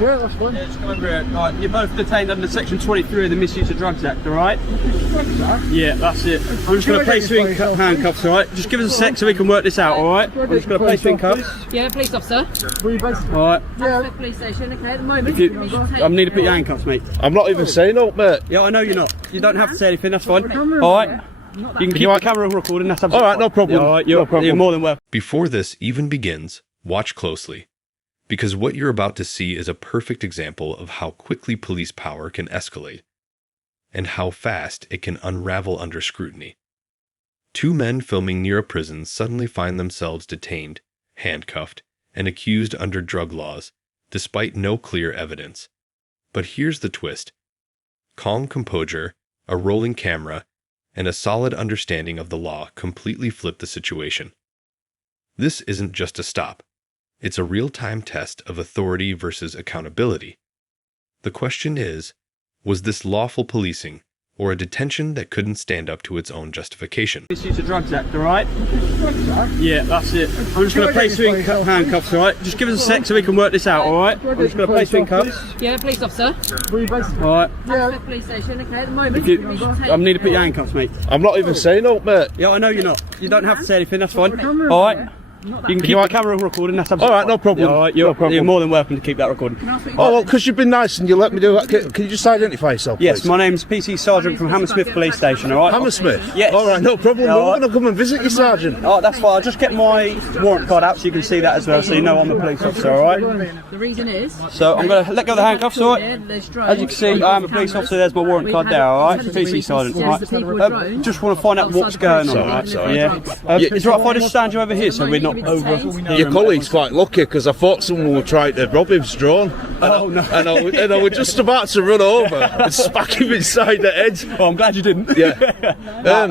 Yeah, that's fine. Yeah, just come over here. Right, you're both detained under Section 23 of the Misuse of Drugs Act, alright? Yeah, that's it. I'm just going to place you in handcuffs, alright? Just give us a sec so we can work this out, alright? I'm just going to place you in cuffs. Yeah, police officer. Alright. Yeah. Police station, okay, at the moment. I need to put your handcuffs, mate. I'm not even saying up, mate. Yeah, I know you're not. You don't have to say anything, that's fine. Alright? You can keep the camera recording, that's absolutely Alright, no problem. Yeah, alright, you're more than welcome. Before this even begins, watch closely, because what you're about to see is a perfect example of how quickly police power can escalate, and how fast it can unravel under scrutiny. Two men filming near a prison suddenly find themselves detained, handcuffed, and accused under drug laws, despite no clear evidence. But here's the twist. Calm composure, a rolling camera, and a solid understanding of the law completely flip the situation. This isn't just a stop. It's a real-time test of authority versus accountability. The question is, was this lawful policing, or a detention that couldn't stand up to its own justification? Misuse of Drugs Act, alright? Yeah, that's it. I'm just going to place you in handcuffs, alright? Just give us a sec so we can work this out, alright? I'm just going to place you in cuffs. Yeah, police officer. Alright. Yeah. Police station, okay, at the moment. I need to put your handcuffs, mate. I'm not even saying up, mate. Yeah, I know you're not. You don't have to say anything, that's fine. Alright? You can keep the camera recording, that's absolutely Alright, no problem. Yeah, alright, you're more than welcome to keep that recording. Oh, well, because you've been nice and you let me do that. Can you just identify yourself, please? Yes, my name's PC Sergeant from Hammersmith Police Station, alright? Hammersmith? Yes. Alright, no problem. Yeah, We're alright. going to come and visit you, Sergeant. Oh, that's fine. I'll just get my warrant card out so you can see that as well, so you know I'm a police officer, alright? The reason is... So I'm going to let go of the handcuffs, alright? As you can see, I am a police officer. There's my warrant card there, alright? PC Sergeant, alright? Just want to find out what's going on, alright? Yeah. Is it right if I just stand you over here so we're not over... Your colleague's quite lucky because I thought someone would try to rob his drone. Oh, no. And I was just about to run over and smack him inside the head. Well, I'm glad you didn't. Yeah.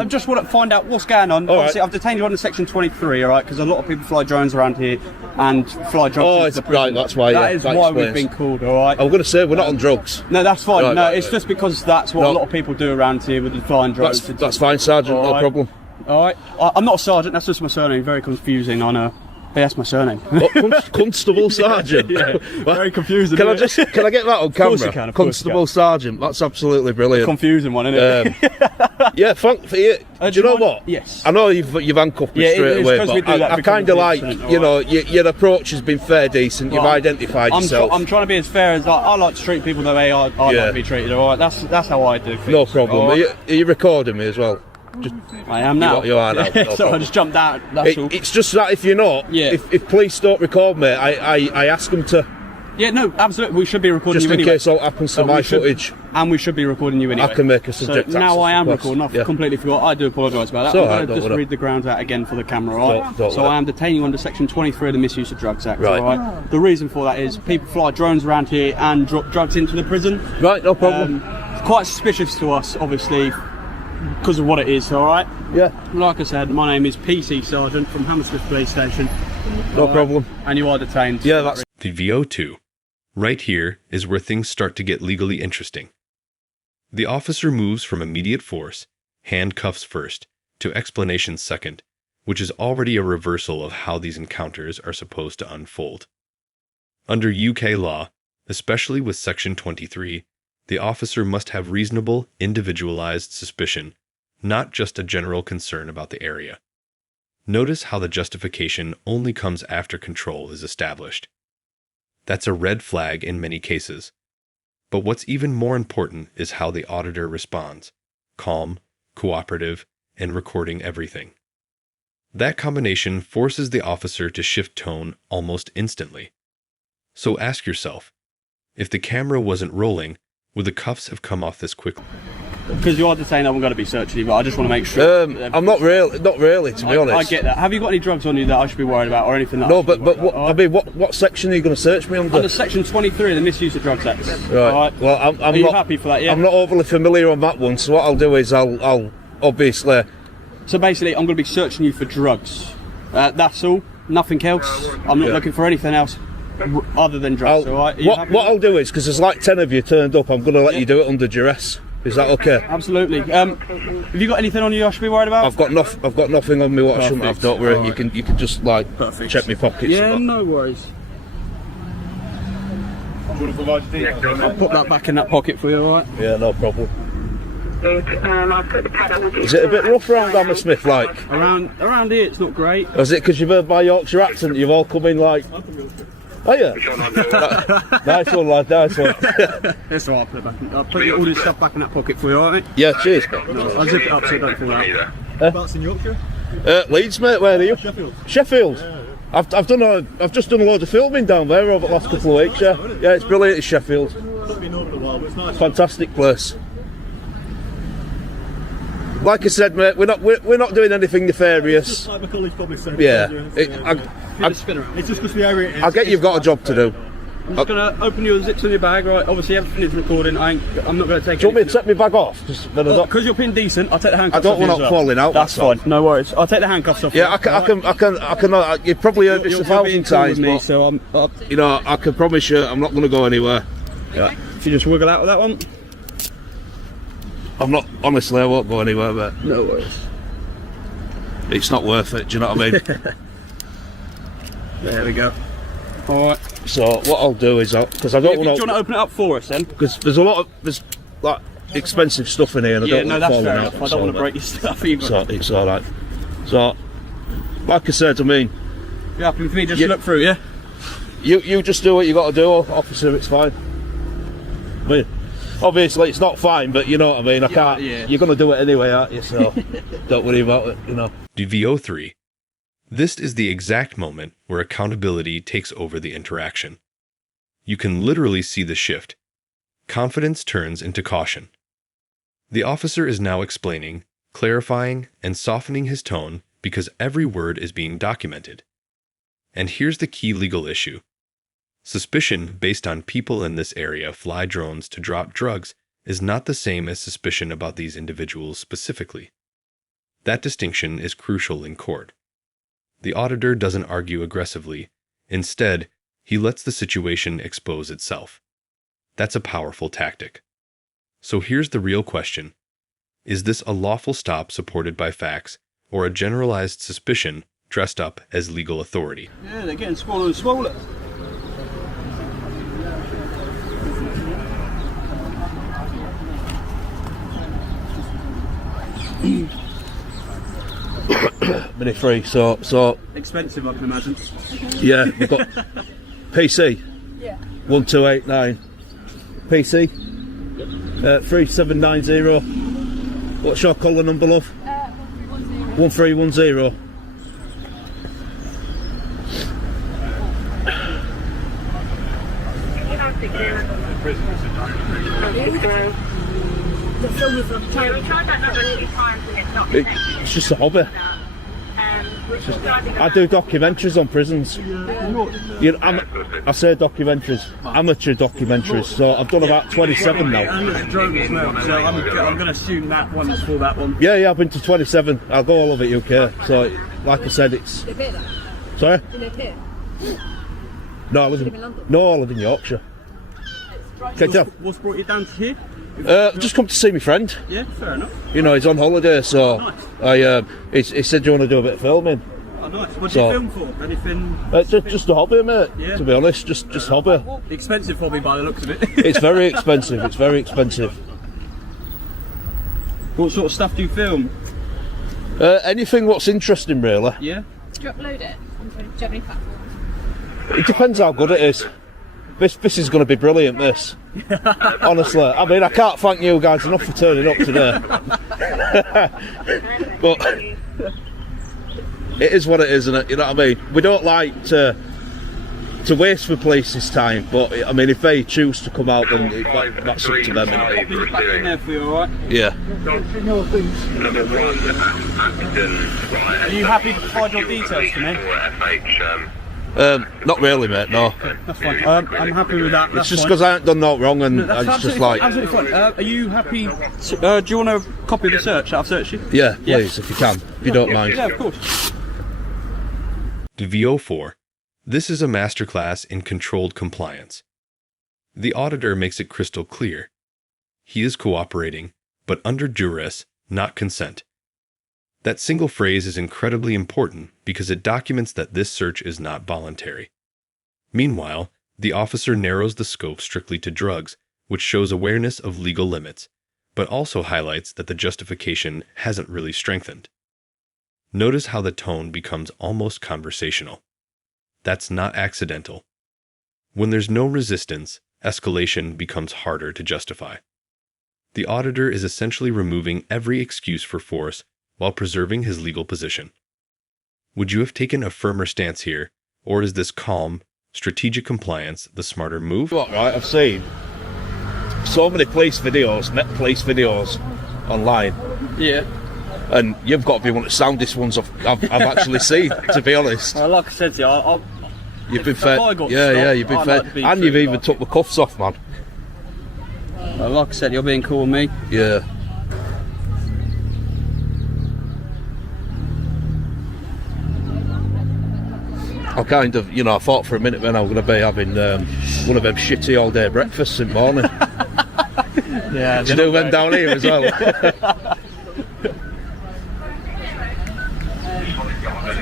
I just want to find out what's going on. Obviously, I've detained you under Section 23, alright? Because a lot of people fly drones around here and fly drugs. Oh, it's right, that's why. That is why we've been called, alright? I'm going to say we're not on drugs. No, that's fine. Right, No, right, it's right. just because that's what a lot of people do around here with the flying drones. That's fine, Sergeant, no problem. Alright. I'm not a sergeant, that's just my surname. Very confusing, I know. But that's my surname. Constable Sergeant. Yeah, very confusing. Can I get that on camera? Of course you can, Constable Sergeant. That's absolutely brilliant. Confusing one, isn't it? Yeah, thank for you. Do you know what? Yes. I know you've handcuffed me straight away, but I kind of like, you know, your approach has been fair, decent. You've identified yourself. I'm trying to be as fair as I like to treat people the way I like to be treated. Alright, that's how I do things. No problem. Are you recording me as well? I am now. You are now. No So I just jumped out. That's all. It's just that if you're not, if police don't record me, I ask them to. Yeah, no, absolutely. We should be recording just you anyway. Just in case all happens to my footage. And we should be recording you anyway. I can make a subject so now I am request. recording. I've completely forgot. I do apologise about that. I'm going to just read the grounds out again for the camera, alright? So I am detaining you under Section 23 of the Misuse of Drugs Act, alright? The reason for that is people fly drones around here and drop drugs into the prison. Right, no problem. Quite suspicious to us, obviously, because of what it is, alright? Yeah. Like I said, my name is PC Sergeant from Hammersmith Police Station. No problem. And you are detained. Yeah, that's the VO2. Right here is where things start to get legally interesting. The officer moves from immediate force, handcuffs first, to explanation second, which is already a reversal of how these encounters are supposed to unfold. Under UK law, especially with Section 23, the officer must have reasonable, individualized suspicion, not just a general concern about the area. Notice how the justification only comes after control is established. That's a red flag in many cases. But what's even more important is how the auditor responds, calm, cooperative, and recording everything. That combination forces the officer to shift tone almost instantly. So ask yourself, if the camera wasn't rolling, would the cuffs have come off this quickly? Because you are saying I'm going to be searching you, but I just want to make sure. I'm not really, to be honest. I get that. Have you got any drugs on you that I should be worried about, or anything? That no, but what, I mean, what section are you going to search me under? Under Section 23 of the Misuse of Drugs Act. Right. Well, I'm are not. You happy for that? Yeah. I'm not overly familiar on that one. So what I'll do is I'll obviously. So basically, I'm going to be searching you for drugs. That's all. Nothing else. I'm not looking for anything else other than drugs. All right. What I'll do is, because there's like 10 of you turned up, I'm going to let you do it under duress. Is that okay? Absolutely. Have you got anything on you I should be worried about? I've got nothing on me what I shouldn't have. Don't worry. Right. You can just like check my pockets. Yeah, no worries. want to provide your details? I'll put that back in that pocket for you, alright? Yeah, no problem. Is it a bit rough around Hammersmith, like? Around here, it's not great. Or is it because you've heard my Yorkshire accent, you've all come in like... Oh yeah? Nice one, lad, nice one. That's alright, I'll put all this stuff back in that pocket for you, alright? Yeah, cheers. I'll zip it up so you don't fall out. That's in Yorkshire? Leeds, mate, where are you? Sheffield. Sheffield? Yeah. I've just done a load of filming down there over the last couple of weeks, yeah. Yeah, it's brilliant in Sheffield. I've been over a while, but it's nice. Fantastic place. Like I said, mate, we're not doing anything nefarious. Just like my colleagues probably said. Yeah. It's just because the area it is. I get you've got a job to do. I'm just going to open your zips in your bag, right? Obviously everything is recording. I'm not going to take it. Do you want me to take my bag off? Because you're being decent, I'll take the handcuffs off. I don't want it falling out. That's fine, no worries. I'll take the handcuffs off. Yeah, I can. You've probably heard this 1,000 times, me, but so you know, I can promise you, I'm not going to go anywhere. Yeah. If you just wiggle out with that one. I'm not. Honestly, I won't go anywhere, but no worries. It's not worth it. Do you know what I mean? There we go. All right. So what I'll do is, because I don't want to. Do you want to open it up for us then? Because there's like expensive stuff in here, and I don't want it falling out. I don't want to break your stuff either. So it's all right. So, like I said, I mean, you happy with me? Just look through, yeah. You just do what you got to do, officer. It's fine. I mean, obviously it's not fine, but you know what I mean. I can't. Yeah. You're going to do it anyway, aren't you? So don't worry about it. You know. DVO3. This is the exact moment where accountability takes over the interaction. You can literally see the shift. Confidence turns into caution. The officer is now explaining, clarifying, and softening his tone because every word is being documented. And here's the key legal issue. Suspicion based on people in this area fly drones to drop drugs is not the same as suspicion about these individuals specifically. That distinction is crucial in court. The auditor doesn't argue aggressively. Instead, he lets the situation expose itself. That's a powerful tactic. So here's the real question. Is this a lawful stop supported by facts, or a generalized suspicion dressed up as legal authority? Yeah, they're getting smaller and smaller. Minute free, so expensive, I can imagine. Yeah, we've got PC. Yeah. 1289. PC. 3790. What's your colour number, love? 1310. 1310. It's just a hobby. I do documentaries on prisons. You know, I say documentaries, amateur documentaries. So I've done about 27 now. And there's a drone as well, so I'm going to assume that one's for that one. Yeah, I've been to 27. I'll go all over UK. So, like I said, it's. Sorry? Do you live here? No, I live in London. No, I live in Yorkshire. What's brought you down to here? Just come to see my friend. Yeah, fair enough. You know, he's on holiday, so nice. He said, "Do you want to do a bit of filming?" Oh, nice. What do you film for? Anything? Just a hobby, mate. Yeah. To be honest, just hobby. Expensive hobby by the looks of it. It's very expensive. It's very expensive. What sort of stuff do you film? Anything what's interesting, really. Yeah. Do you upload it? Do you have any platforms? It depends how good it is. This is going to be brilliant, this. Honestly, I mean, I can't thank you guys enough for turning up today. But it is what it is, isn't it? You know what I mean? We don't like to waste the police's time, but I mean, if they choose to come out, then that's up to them. Back in there for you, alright? Yeah. Are you happy to provide your details to me? Not really, mate, no. That's fine. I'm happy with that. It's just because I haven't done no wrong, and it's just like... Absolutely fine. Are you happy to, do you want a copy of the search? I'll search you? Yeah, please, if you can, if you don't mind. Yeah, of course. DVO4. This is a masterclass in controlled compliance. The auditor makes it crystal clear. He is cooperating, but under duress, not consent. That single phrase is incredibly important because it documents that this search is not voluntary. Meanwhile, The officer narrows the scope strictly to drugs, which shows awareness of legal limits, but also highlights that the justification hasn't really strengthened. Notice how the tone becomes almost conversational. That's not accidental. When there's no resistance, escalation becomes harder to justify. The auditor is essentially removing every excuse for force while preserving his legal position. Would you have taken a firmer stance here, or is this calm, strategic compliance the smarter move? What, right, I've seen so many police videos, net police videos online. Yeah. And you've got to be one of the soundest ones I've actually seen, to be honest. Well, like I said to you, You've been fair. Yeah, you've been fair. And you've even took the cuffs off, man. Well, like I said, you're being cool with me. Yeah. I kind of, I thought for a minute then I was going to be having one of them shitty all-day breakfasts in the morning. Yeah. Do you do them down here as well?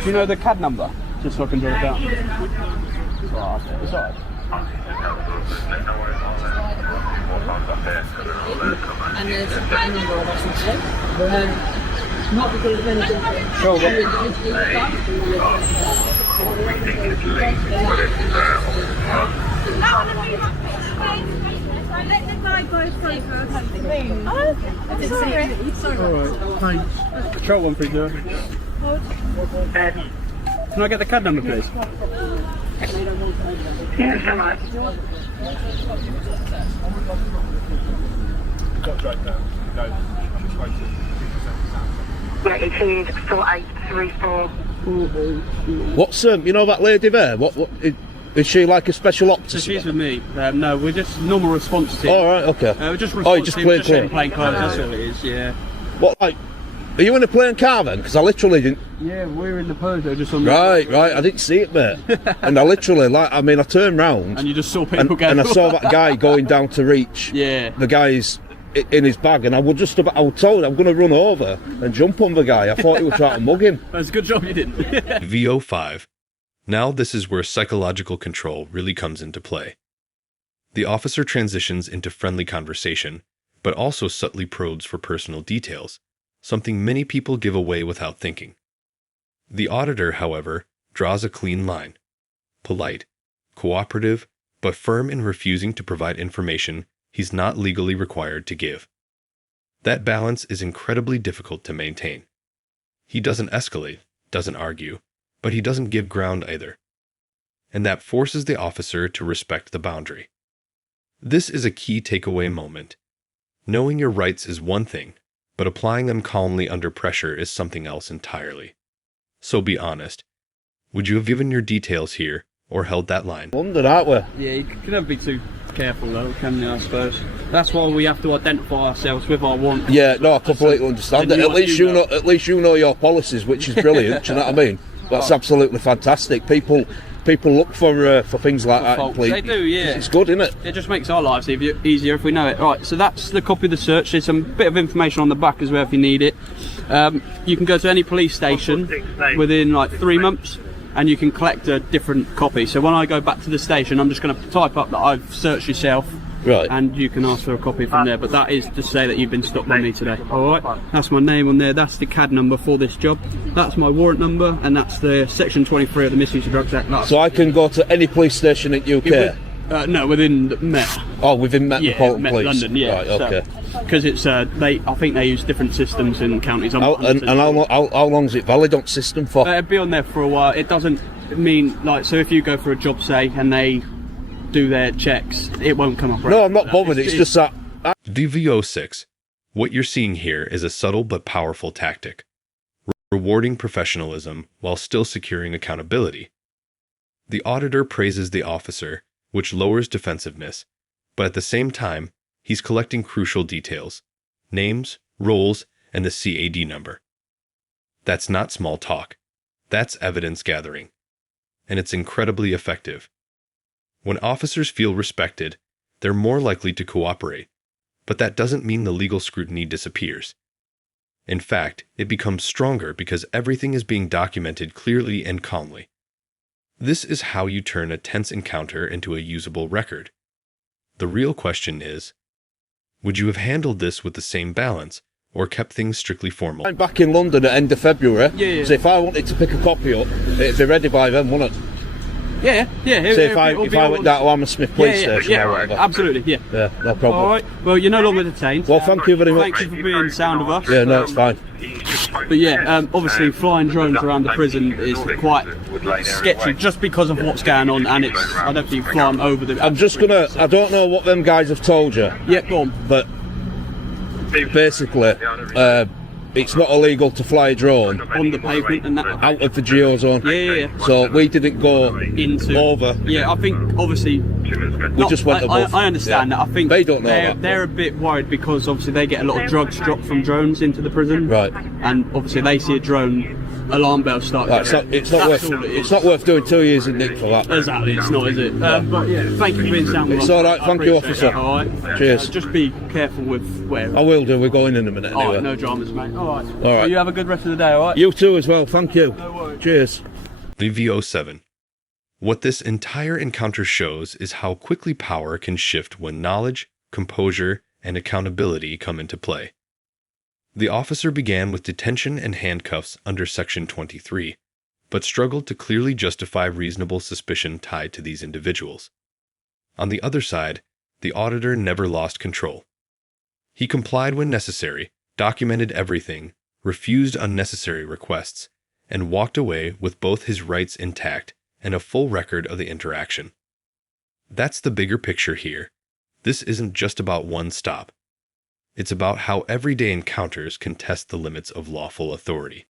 Do you know the CAD number? Just so I can jot it down. It's alright. It's alright. And there's a number of us not because of anything. Sure. Let the guy go through first. Oh, sorry. Alright, thanks. Control 130. Can I get the CAD number, please? Yeah, it is 4834. What's that lady there? What is she like a special ops? So she's with me. No, we're just normal response team. All right, okay. We're just Oh, you just plain clothes. plain clothes. That's all it is. Yeah. What, like? Are you in a plain car then? Because I literally didn't. Yeah, we're in the Peugeot just on. Right. I didn't see it, mate. And I literally, I turned round. And you just saw people and I saw that guy going down to reach. Yeah. The guy's in his bag, and I was told I'm going to run over and jump on the guy. I thought he was trying to mug him. That's a good job you didn't. VO5. Now this is where psychological control really comes into play. The officer transitions into friendly conversation, but also subtly probes for personal details, something many people give away without thinking. The auditor, however, draws a clean line. Polite, cooperative, but firm in refusing to provide information he's not legally required to give. That balance is incredibly difficult to maintain. He doesn't escalate, doesn't argue, but he doesn't give ground either. And that forces the officer to respect the boundary. This is a key takeaway moment. Knowing your rights is one thing, but applying them calmly under pressure is something else entirely. So be honest. Would you have given your details here, or held that line? Wonder, aren't we? Yeah, you can never be too careful though, can you, I suppose. That's why we have to identify ourselves with our warrant. Yeah, no, I completely understand it. At least you know your policies, which is brilliant. Do you know what I mean? That's absolutely fantastic. People look for things like that. Faults. They do, yeah. It's good, isn't it? It just makes our lives easier if we know it. Right, so that's the copy of the search. There's some bit of information on the back as well if you need it. You can go to any police station within like 3 months and you can collect a different copy. So when I go back to the station, I'm just going to type up that I've searched yourself. Right. And you can ask for a copy from there, but that is to say that you've been stopped by me today. Alright, that's my name on there, that's the CAD number for this job, that's my warrant number, and that's the section 23 of the Misuse of Drugs Act. So I can go to any police station in UK? No, within the Met. Oh, within Metropolitan Met Police? London, yeah. Right, okay. Because it's, I think they use different systems in counties. How long is it valid on system for? It'll be on there for a while. It doesn't mean, like, so if you go for a job, say, and they do their checks, it won't come up. No, I'm not bothered. It's just that. VO6. What you're seeing here is a subtle but powerful tactic, rewarding professionalism while still securing accountability. The auditor praises the officer, which lowers defensiveness, but at the same time, he's collecting crucial details: names, roles, and the CAD number. That's not small talk. That's evidence gathering. And it's incredibly effective. When officers feel respected, they're more likely to cooperate, but that doesn't mean the legal scrutiny disappears. In fact, it becomes stronger because everything is being documented clearly and calmly. This is how you turn a tense encounter into a usable record. The real question is, would you have handled this with the same balance, or kept things strictly formal? I'm back in London at end of February, so if I wanted to pick a copy up, it'd be ready by then, wouldn't it? Yeah. So if I went down to Hammersmith Police Station or whatever. Absolutely, yeah. Yeah, no problem. Alright, well, you're no longer detained. Well, thank you very much. Thank you for being sound of us. Yeah, no, it's fine. But yeah, obviously flying drones around the prison is quite sketchy just because of what's going on, and I don't think flying over the... I don't know what them guys have told you. Yeah, go on. But basically, it's not illegal to fly a drone on the pavement and that, out of the geo zone. Yeah. So we didn't go over. Yeah, I think obviously we just went above. I understand that. I think they don't know they're a bit worried because obviously they get a lot of drugs dropped from drones into the prison. Right. And obviously they see a drone, alarm bell start. Right, it's not worth doing 2 years in Nick for that. Exactly, it's not, is it? But yeah, thank you for being sound. It's all right. Thank you, officer. All right. Cheers. Just be careful with where. I will do. We're going in a minute anyway. All right, no dramas, mate. All right. All right. Well, you have a good rest of the day. All right. You too as well. Thank you. No worries. Cheers. VV07. What this entire encounter shows is how quickly power can shift when knowledge, composure, and accountability come into play. The officer began with detention and handcuffs under Section 23, but struggled to clearly justify reasonable suspicion tied to these individuals. On the other side, the auditor never lost control. He complied when necessary, documented everything, refused unnecessary requests, and walked away with both his rights intact and a full record of the interaction. That's the bigger picture here. This isn't just about one stop. It's about how everyday encounters can test the limits of lawful authority.